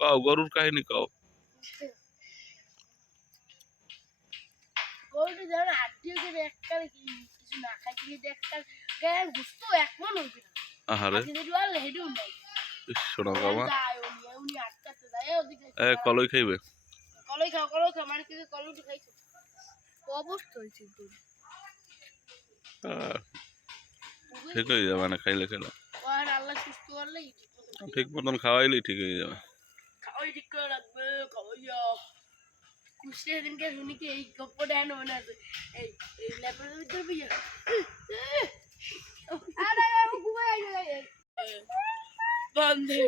কও গরুর কাহিনী কও মন কলই খাইবে কলই খাও কলই খাও মানে কিছু কলইটি খাইছো অবস্থা হয়েছে ঠিক হয়ে যাবে না খাইলে খেলে ঠিক মতন খাওয়াইলেই ঠিক হয়ে যাবে খাওয়াই ঠিক করে রাখবে খাওয়াই যাও কুষ্টিয়া দিনকে শুনি এই গপ্পটা এনে মনে আছে এই এই ল্যাপের ভিতরে বুঝা বন্ধে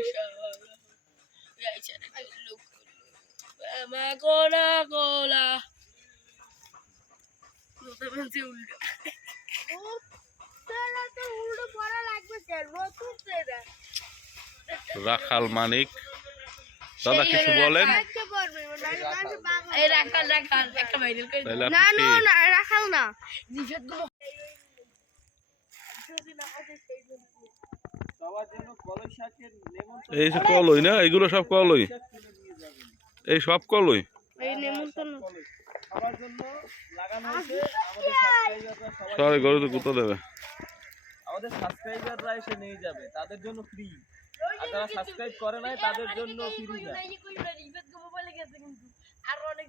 কোলা কোলা উল্টো রাখাল মানিক। দাদা কিছু বলেন? এই রাখাল রাখাল একটা ভাইরাল করে তাহলে না রাখাল এই যে কলই না? এগুলো সব কলই। এই সব কলই। এই নেমন্তন্ন। কলই সবার জন্য লাগানো হয়েছে আমাদের সাবস্ক্রাইবাররা সবাই গরু তো গুঁতো দেবে। আমাদের সাবস্ক্রাইবাররা এসে নিয়ে যাবে। তাদের জন্য ফ্রি আর যারা সাবস্ক্রাইব করে নাই তাদের জন্য ফ্রি না আর অনেক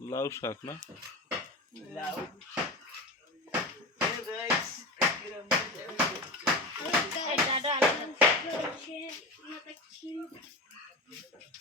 লাউ শাক না? Hey, Dada, I'm going to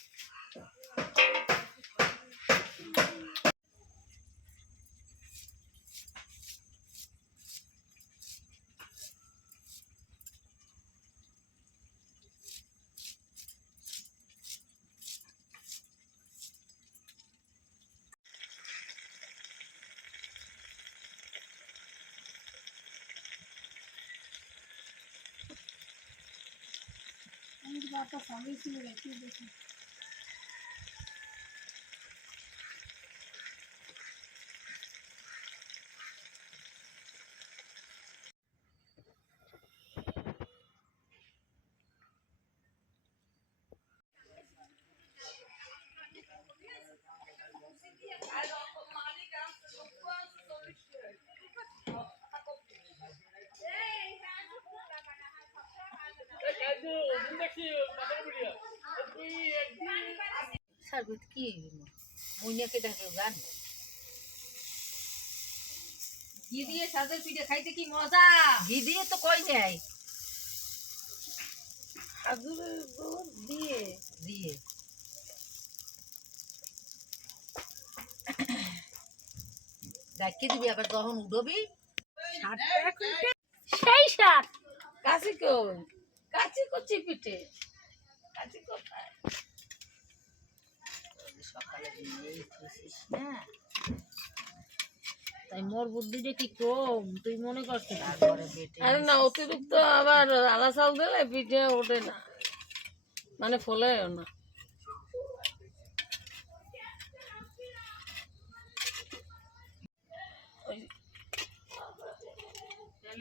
बार तो फॉर्मिंग में रहती है। देखिए সার্বিত কি মইনাকে ডাকে গান ঘি দিয়ে সাজের পিঠে খাইতে কি মজা? ঘি দিয়ে তো কই খাজুরের দুধ দিয়ে। দিয়ে। ডাকিয়ে দিবি আবার যখন উঠবি। সেই সাত। কই? কাচি কুচি পিঠে। কাচি কোথায় সকালে খুশিস না? তাই মোর বুদ্ধিটা কি কম তুই মনে করছিস আরে না অতিরিক্ত আবার আলা চাল দিলে পিঠে ওঠে না। মানে ফলেও না।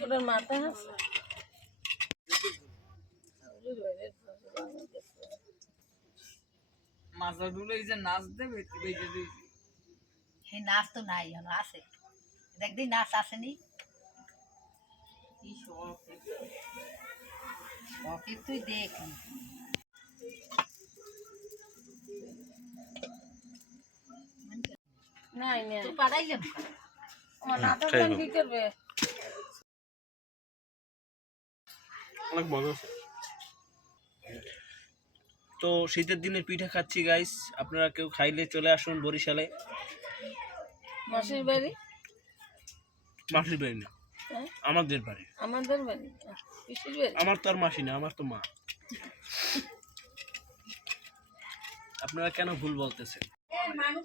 ওটার মাথা আছে? মাছাগুলো এই যে নাচ দেবে বেঁচে দিয়েছি হে নাচ তো নাই এখন আছে। দেখদি নাচ আসেনি? কি শখের তুই দেখ। নাই নাই। তুই পাঠাইলাম না। কি করবে? অনেক মজা তো শীতের দিনে পিঠা খাচ্ছি গাইস আপনারা কেউ খাইলে চলে আসুন বরিশালে। মাসির বাড়ি? মাসির বাড়ি না। হ্যাঁ? আমাদের বাড়ি। আমাদের বাড়ি? বাড়ি? আমার তো আর মাসি না আমার তো মা। আপনারা কেন ভুল বলতেছেন? মানুষ